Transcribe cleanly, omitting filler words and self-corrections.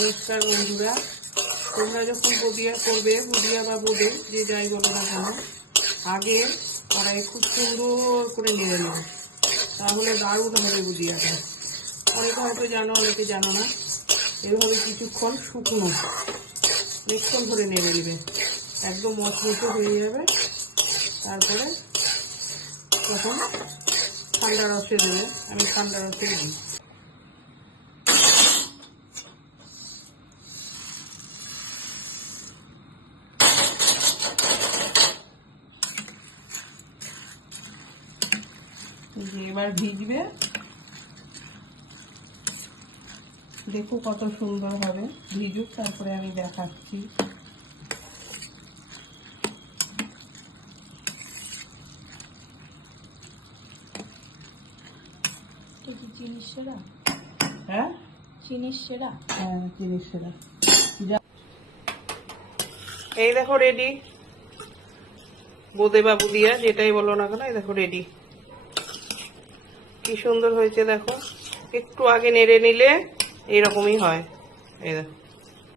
নমস্কার বন্ধুরা, তোমরা যখন বুদিয়া করবে, বুদিয়া বা বোঁদে যে যাই বলো না কেন, আগে কড়াই খুব সুন্দর করে নেড়ে নেবে, তাহলে দারুণ হবে বুদিয়াটা। অনেকে হয়তো জানো, অনেকে জানো না। এভাবে কিছুক্ষণ শুকনো অনেকক্ষণ ধরে নেড়ে নেবে, একদম মচমচে হয়ে যাবে। তারপরে তখন ঠান্ডা রসে দেবে। আমি ঠান্ডা রসে দিই। এবার ভিজবে, দেখো কত সুন্দর হবে। ভিজুক, তারপরে আমি দেখাচ্ছি। চিনির সেরা? হ্যাঁ, চিনির সেরা। হ্যাঁ, চিনির সেরা। এই দেখো রেডি বোঁদে বা বুদিয়া, যেটাই বলো না কেন। এই দেখো রেডি, কি সুন্দর হয়েছে দেখো। একটু আগে নেড়ে নিলে এরকমই হয়। এই দেখো।